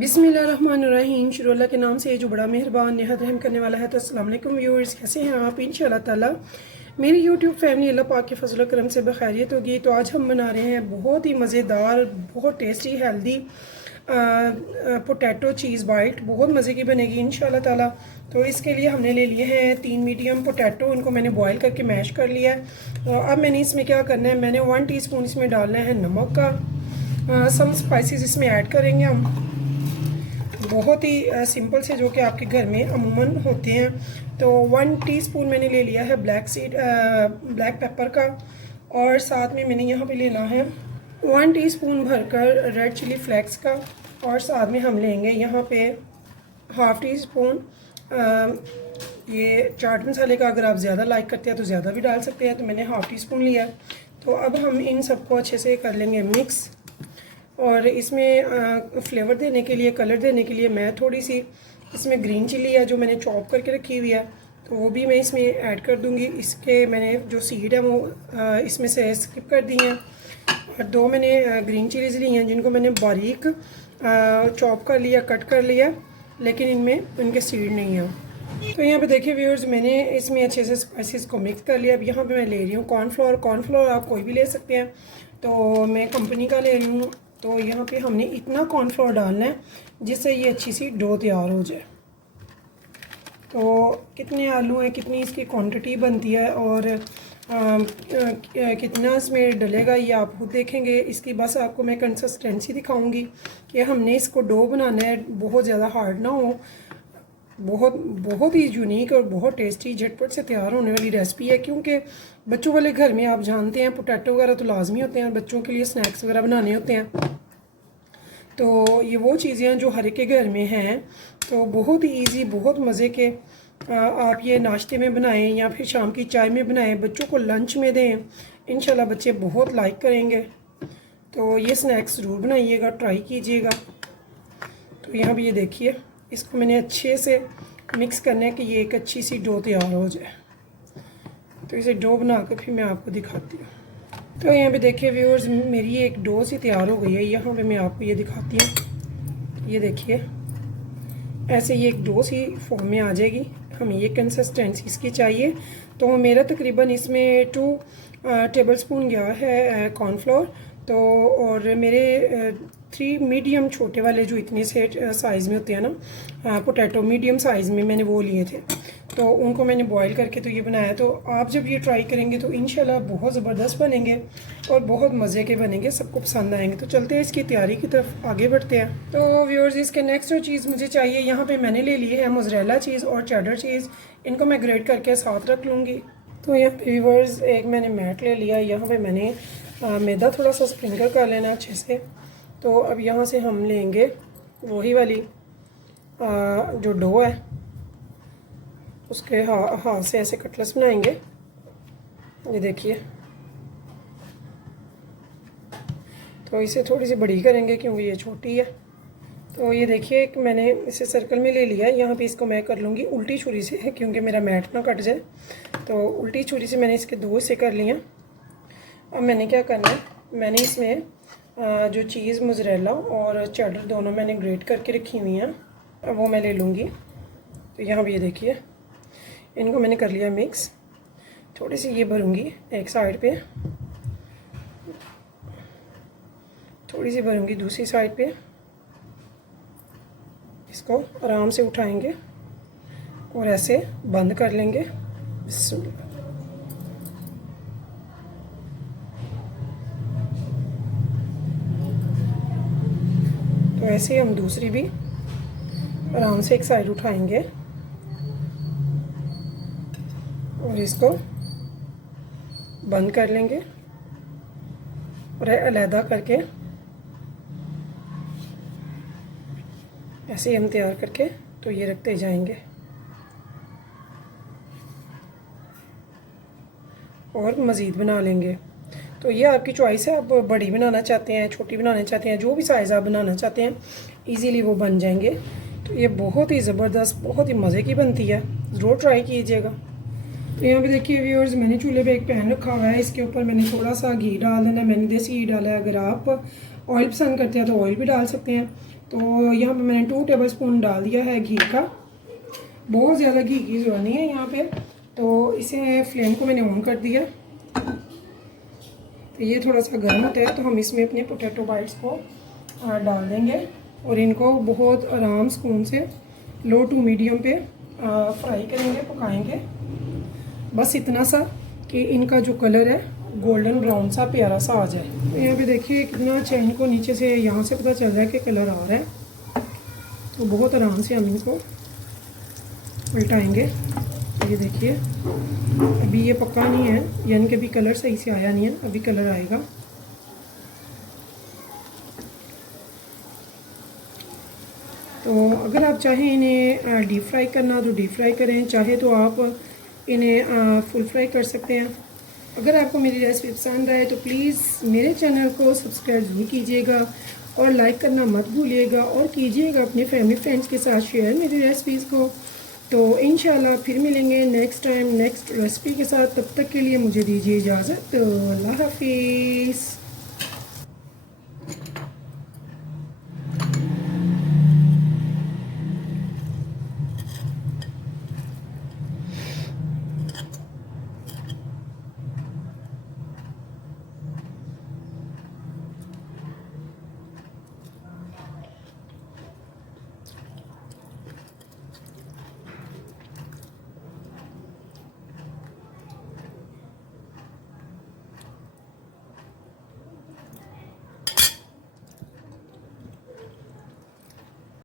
बिस्मिल्लाहिर्रहमानिर्रहीम। शुरू अल्लाह के नाम से जो बड़ा मेहरबान निहायत रहम करने वाला है। तो अस्सलाम वालेकुम व्यूअर्स, कैसे हैं आप? इंशाअल्लाह ताला मेरी यूट्यूब फैमिली अल्लाह पाक के फजल करम से बखैरियत होगी। तो आज हम बना रहे हैं बहुत ही मज़ेदार, बहुत टेस्टी, हेल्दी पोटैटो चीज़ बाइट। बहुत मज़े की बनेगी इंशाअल्लाह ताला। तो इसके लिए हमने ले लिए हैं 3 मीडियम पोटैटो। इनको मैंने बॉयल करके मैश कर लिया है। अब मैंने इसमें क्या करना है, मैंने 1 टीस्पून इसमें डालना है नमक का। सम स्पाइसेस इसमें ऐड करेंगे हम, बहुत ही सिंपल से, जो कि आपके घर में अमूमन होते हैं। तो 1 टीस्पून मैंने ले लिया है ब्लैक पेपर का, और साथ में मैंने यहाँ पे लेना है 1 टीस्पून भरकर रेड चिली फ्लेक्स का, और साथ में हम लेंगे यहाँ पे हाफ़ टी स्पून ये चाट मसाले का। अगर आप ज़्यादा लाइक करते हैं तो ज़्यादा भी डाल सकते हैं, तो मैंने हाफ़ टी स्पून लिया। तो अब हम इन सबको अच्छे से कर लेंगे मिक्स। और इसमें फ्लेवर देने के लिए, कलर देने के लिए मैं थोड़ी सी इसमें ग्रीन चिली है जो मैंने चॉप करके रखी हुई है, तो वो भी मैं इसमें ऐड कर दूंगी। इसके मैंने जो सीड है वो इसमें से स्किप कर दी हैं। और 2 मैंने ग्रीन चिलीज़ ली हैं जिनको मैंने बारीक चॉप कर लिया, कट कर लिया, लेकिन इनमें इनके सीड नहीं है। तो यहाँ पे देखिए व्यूअर्स, मैंने इसमें अच्छे से स्पाइसेस को मिक्स कर लिया। अब यहाँ पे मैं ले रही हूँ कॉर्नफ्लोर। कॉर्नफ्लोर आप कोई भी ले सकते हैं, तो मैं कंपनी का ले रही हूँ। तो यहाँ पे हमने इतना कॉर्नफ्लोर डालना है जिससे ये अच्छी सी डो तैयार हो जाए। तो कितने आलू हैं, कितनी इसकी क्वांटिटी बनती है और कितना इसमें डलेगा ये आप खुद देखेंगे। इसकी बस आपको मैं कंसिस्टेंसी दिखाऊंगी कि हमने इसको डो बनाना है, बहुत ज़्यादा हार्ड ना हो। बहुत ही यूनिक और बहुत टेस्टी, झटपट से तैयार होने वाली रेसिपी है। क्योंकि बच्चों वाले घर में आप जानते हैं पोटैटो वगैरह तो लाजमी होते हैं, बच्चों के लिए स्नैक्स वगैरह बनाने होते हैं। तो ये वो चीज़ें हैं जो हर एक के घर में हैं। तो बहुत ही ईजी, बहुत मज़े के आप ये नाश्ते में बनाएं या फिर शाम की चाय में बनाएं, बच्चों को लंच में दें। इंशाल्लाह बच्चे बहुत लाइक करेंगे। तो ये स्नैक्स ज़रूर बनाइएगा, ट्राई कीजिएगा। तो यहाँ भी ये देखिए, इसको मैंने अच्छे से मिक्स करना है कि ये एक अच्छी सी डो तैयार हो जाए। तो इसे डो बना कर फिर मैं आपको दिखाती हूँ। तो यहाँ पे देखिए व्यूअर्स, मेरी एक डो सी तैयार हो गई है। यहाँ पे मैं आपको ये दिखाती हूँ। ये देखिए, ऐसे ये एक डो सी फॉर्म में आ जाएगी। हमें ये कंसिस्टेंसी इसकी चाहिए। तो मेरा तकरीबन इसमें 2 टेबलस्पून गया है कॉर्नफ्लोर। तो और मेरे 3 मीडियम छोटे वाले जो इतने से साइज़ में होते हैं ना पोटैटो, मीडियम साइज़ में मैंने वो लिए थे। तो उनको मैंने बॉईल करके तो ये बनाया। तो आप जब ये ट्राई करेंगे तो इंशाल्लाह बहुत ज़बरदस्त बनेंगे और बहुत मज़े के बनेंगे, सबको पसंद आएंगे। तो चलते हैं इसकी तैयारी की तरफ आगे बढ़ते हैं। तो व्यूअर्स, इसके नेक्स्ट जो चीज़ मुझे चाहिए, यहाँ पे मैंने ले ली है मोज़रेला चीज़ और चेडर चीज़। इनको मैं ग्रेट करके साथ रख लूँगी। तो यहाँ पे व्यूअर्स एक मैंने मैट ले लिया। यहाँ पर मैंने मैदा थोड़ा सा स्प्रिंकल कर लेना अच्छे से। तो अब यहाँ से हम लेंगे वही वाली जो डो है, उसके हाथ से ऐसे कटलेट्स बनाएंगे। ये देखिए, तो इसे थोड़ी सी बड़ी करेंगे क्योंकि ये छोटी है। तो ये देखिए, एक मैंने इसे सर्कल में ले लिया है। यहाँ पे इसको मैं कर लूँगी उल्टी छुरी से, क्योंकि मेरा मैट ना कट जाए। तो उल्टी छुरी से मैंने इसके 2 हिस्से कर लिए। अब मैंने क्या करना है, मैंने इसमें जो चीज़ मोज़रेला और चेडर दोनों मैंने ग्रेट करके रखी हुई हैं, अब वो मैं ले लूँगी। तो यहाँ भी ये देखिए, इनको मैंने कर लिया मिक्स। थोड़ी सी ये भरूँगी एक साइड पे, थोड़ी सी भरूँगी दूसरी साइड पे। इसको आराम से उठाएंगे और ऐसे बंद कर लेंगे। तो ऐसे हम दूसरी भी आराम से एक साइड उठाएंगे और इसको बंद कर लेंगे और अलहदा करके ऐसे ही हम तैयार करके तो ये रखते जाएंगे। और मज़ीद बना लेंगे। तो ये आपकी चॉइस है, आप बड़ी बनाना चाहते हैं, छोटी बनाना चाहते हैं, जो भी साइज़ आप बनाना चाहते हैं, इजीली वो बन जाएंगे। तो ये बहुत ही ज़बरदस्त, बहुत ही मज़े की बनती है, ज़रूर ट्राई कीजिएगा। तो यहाँ पे देखिए व्यूअर्स, मैंने चूल्हे पे एक पैन रखा हुआ है। इसके ऊपर मैंने थोड़ा सा घी डाल देना है। मैंने देसी घी डाला है। अगर आप ऑयल पसंद करते हैं तो ऑयल भी डाल सकते हैं। तो यहाँ पे मैंने 2 टेबलस्पून डाल दिया है घी का। बहुत ज़्यादा घी की ज़रूरत नहीं है यहाँ पे। तो इसे फ्लेम को मैंने ऑन कर दिया। तो ये थोड़ा सा गर्म होता है तो हम इसमें अपने पोटैटो बाइट्स को डाल देंगे और इनको बहुत आराम सुकून से लो टू मीडियम पे फ्राई करेंगे, पकाएंगे। बस इतना सा कि इनका जो कलर है गोल्डन ब्राउन सा प्यारा सा आ जाए। तो यहाँ पे देखिए कितना अच्छा इनको नीचे से यहाँ से पता चल रहा है कि कलर आ रहा है। तो बहुत आराम से हम इनको उल्टाएंगे। ये देखिए अभी ये पक्का नहीं है, यानी कि अभी कलर सही से आया नहीं है, अभी कलर आएगा। तो अगर आप चाहें इन्हें डीप फ्राई करना तो डीप फ्राई करें, चाहे तो आप इन्हें फुल फ्राई कर सकते हैं। अगर आपको मेरी रेसिपी पसंद आए तो प्लीज़ मेरे चैनल को सब्सक्राइब ज़रूर कीजिएगा और लाइक करना मत भूलिएगा और कीजिएगा अपने फैमिली फ्रेंड्स के साथ शेयर मेरी रेसिपीज़ को। तो इंशाल्लाह फिर मिलेंगे नेक्स्ट टाइम नेक्स्ट रेसिपी के साथ। तब तक के लिए मुझे दीजिए इजाज़त। तो अल्लाह हाफिज़।